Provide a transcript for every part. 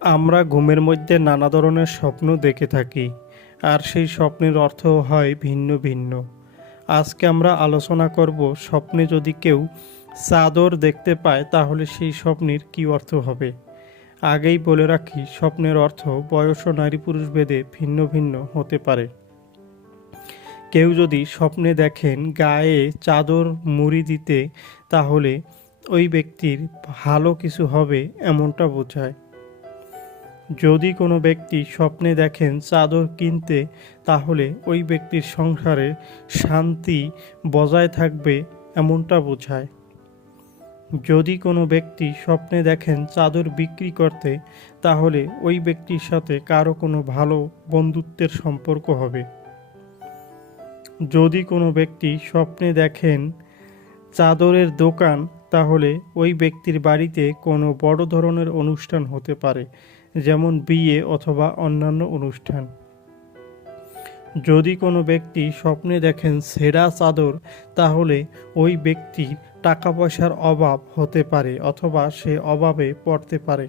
আমরা ঘুমের মধ্যে নানা ধরনের স্বপ্ন দেখে থাকি, আর সেই স্বপ্নের অর্থ হয় ভিন্ন ভিন্ন। আজকে আমরা আলোচনা করব স্বপ্নে যদি কেউ চাদর দেখতে পায়, তাহলে সেই স্বপ্নের কী অর্থ হবে? আগেই বলে রাখি, স্বপ্নের অর্থ বয়স ও নারী পুরুষ ভেদে ভিন্ন ভিন্ন হতে পারে। কেউ যদি স্বপ্নে দেখেন গায়ে চাদর মুড়ি দিতে, তাহলে ওই ব্যক্তির ভালো কিছু হবে এমনটা বোঝায়। যদি কোনো ব্যক্তি স্বপ্নে দেখেন চাদর কিনতে, তাহলে ওই ব্যক্তির সংসারে শান্তি বজায় থাকবে এমনটা বোঝায়। যদি কোনো ব্যক্তি স্বপ্নে দেখেন চাদর বিক্রি করতে, তাহলে ওই ব্যক্তির সাথে কারও কোনো ভালো বন্ধুত্বের সম্পর্ক হবে। যদি কোনো ব্যক্তি স্বপ্নে দেখেন চাদরের দোকান তাহলে ওই ব্যক্তির বাড়িতে কোনো বড় ধরনের অনুষ্ঠান হতে পারে, যেমন বিয়ে অথবা অন্যান্য অনুষ্ঠান। যদি কোনো ব্যক্তি স্বপ্নে দেখেন সেরা চাদর, তাহলে ওই ব্যক্তি টাকা পয়সার অভাব হতে পারে অথবা সে অভাবে পড়তে পারে।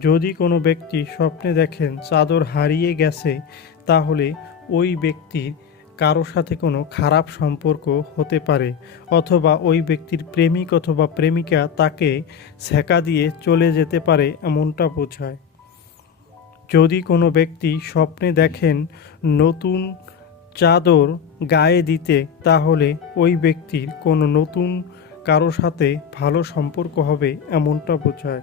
যদি কোনো ব্যক্তি স্বপ্নে দেখেন চাদর হারিয়ে গেছে, তাহলে ওই ব্যক্তির কারও সাথে কোনো খারাপ সম্পর্ক হতে পারে, অথবা ওই ব্যক্তির প্রেমিক অথবা প্রেমিকা তাকে ছেঁকা দিয়ে চলে যেতে পারে এমনটা বোঝায়। যদি কোনো ব্যক্তি স্বপ্নে দেখেন নতুন চাদর গায়ে দিতে, তাহলে ওই ব্যক্তির কোনো নতুন কারও সাথে ভালো সম্পর্ক হবে এমনটা বোঝায়।